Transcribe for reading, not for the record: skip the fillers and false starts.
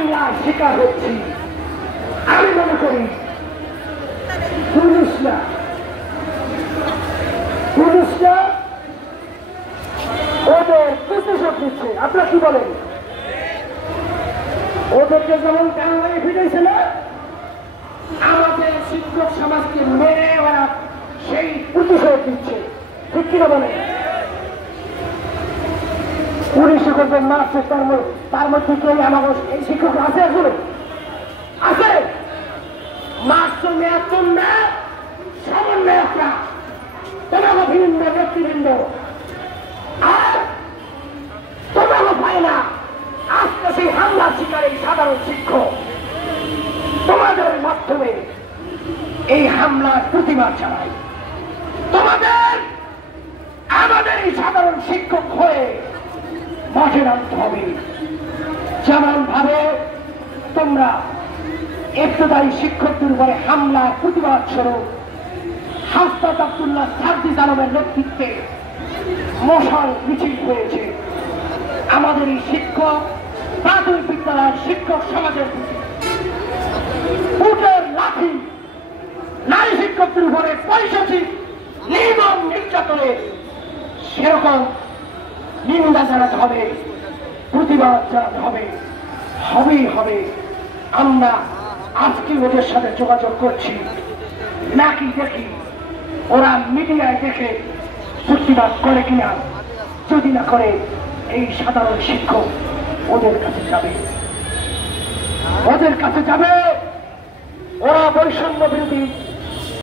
হামলার শিকার হচ্ছি। আমি মনে করি পুলিশরা ওদের প্রতিশোধ দিচ্ছে। আপনারা কি বলেন? ওদেরকে যেমন কারাগারে ফিরেছিল, আমাদের শিক্ষক সমাজকে মেরে ওরা সেই প্রতিশোধ দিচ্ছে। ঠিক কিনা বলেন? পুলিশ শিক্ষকদের মারছে, তার মধ্যে কেউ আমাদের এই শিক্ষক আছে? আসলে আছে? মারছ মেয়াদ তোমরা সমন্বয়করা, তোমাকে ভিন্ন ব্যক্তিবৃন্দ, আর তোমাকে পায় না। আজকে সেই হামলার শিকার এই সাধারণ শিক্ষক, তোমাদের মাধ্যমে এই হামলার প্রতিবাদ জানাই। তোমাদের আমাদের এই সাধারণ শিক্ষক হয়ে মাঠে নামতে হবে। যেমন ভাবে তোমরা ইবতদায়ী শিক্ষকদের উপরে হামলার প্রতিবাদ স্বরূপ হাসপাত আব্দুল্লাহ সার্জিস আলমের নেতৃত্বে মশাল মিছিল হয়েছে। আমাদের এই শিক্ষক প্রাথমিক বিদ্যালয়ের শিক্ষক সমাজের বুটের লাঠি নারী শিক্ষকদের উপরে পৈশাচিক নির্মম নির্যাতনের সেরকম নিন্দা জানাতে হবে, প্রতিবাদ জানাতে হবে, হবেই হবে। আমরা আজকে ওদের সাথে যোগাযোগ করছি, নাকি দেখি ওরা মিডিয়ায় দেখে প্রতিবাদ করে কিনা। যদি না করে এই সাধারণ শিক্ষক ওদের কাছে যাবে, ওরা বৈষম্য বিরোধী